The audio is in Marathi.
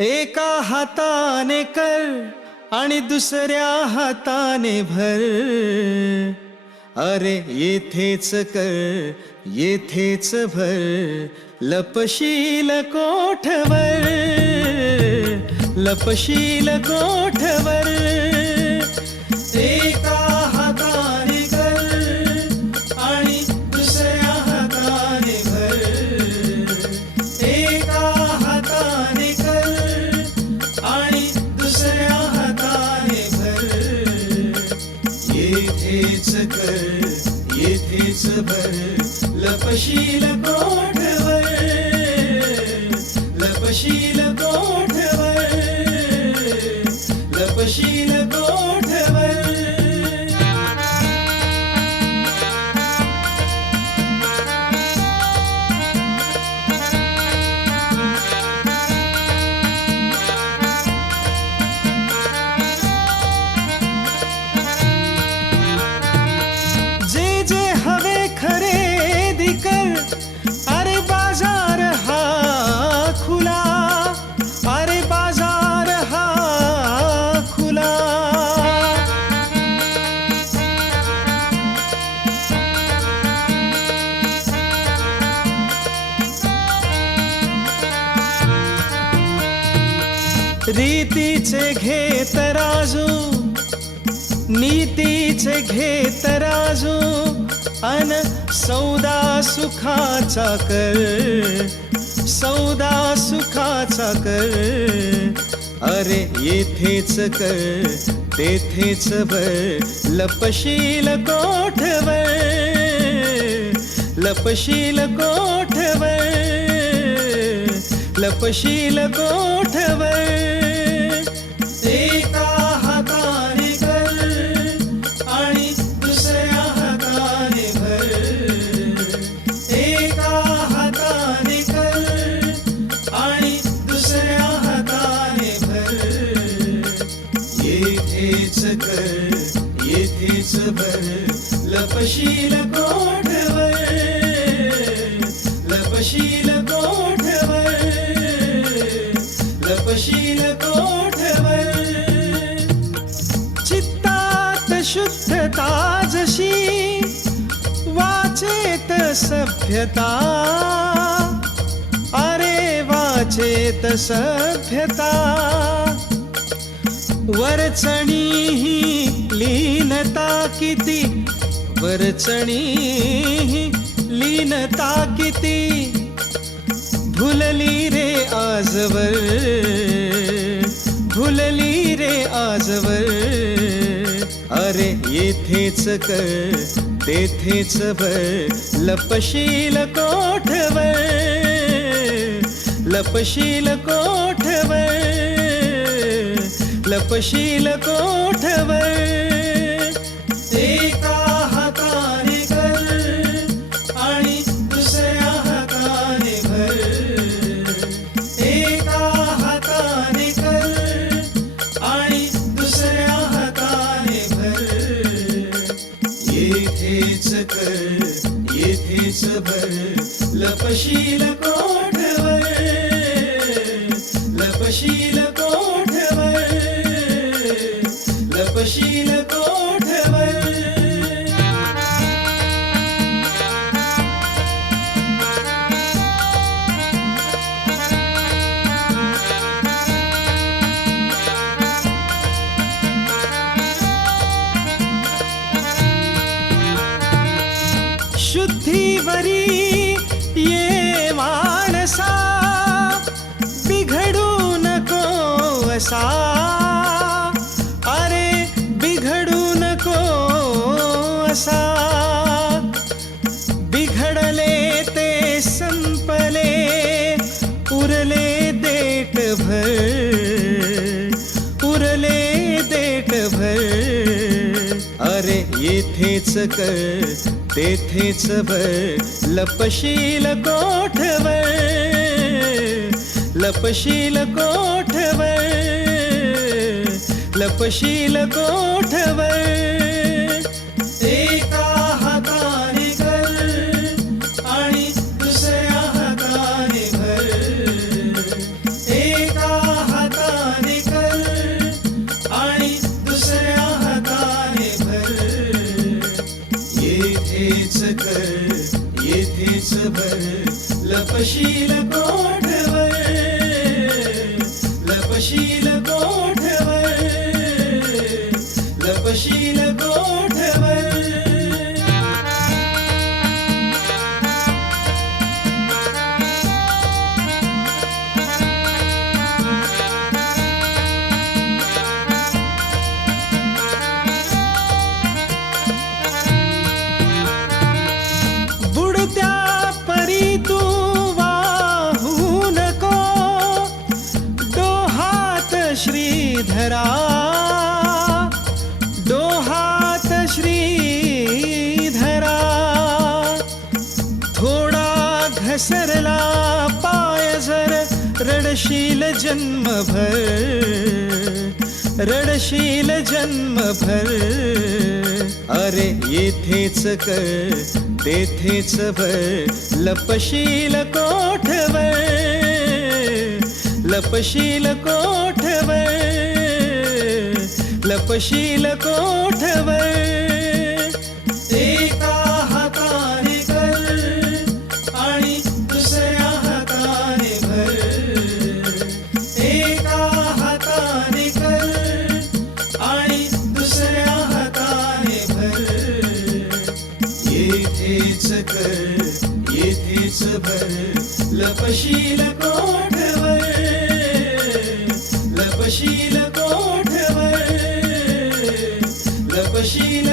एका हाताने कर आणि दुसऱ्या हाताने भर. अरे येथेच कर येथेच भर. लपशील कोठवर? लपशील कोठवर? एका येथेच भर लपशील रीतीचे घे तराजू नीतीचे घे तराजू अन सौदा सुखाचा कर सौदा सुखाचा कर. अरे येथेच कर तेथेच भर लपशील कोठवर लपशील कोठवर लपशील कोठवर. येथेच लपशील कोठवर लपशील कोठवर लपशील कोठवर चित्तात शुद्धता जशी वाचेत सभ्यता. अरे वाचेत सभ्यता. वरचणी वरचणी लीनता किती? भुलली रे आजवर. भुलली रे आजवर. अरे येथेच कर तेथेच भर. लपशील कोठवर? लपशील कोठवर? लपशील कोठवर? लपशील कोठवर लपशील कोठवर लपशील कोठ असा बिघडले ते संपले उरले देठ भर उरले देठ भर। अरे येथेच कर तेथेच भर लपशील कोठवर लपशील कोठवर लपशील कोठवर लपशील कोठवर लपशील कोठवर घसरला पाय जर रडशील जन्मभर रडशील जन्मभर. अरे येथेच कर तेथेच भर लपशील कोठवर लपशील कोठवर लपशील कोठवर. लपशील कोठवर लपशील कोठवर लपशील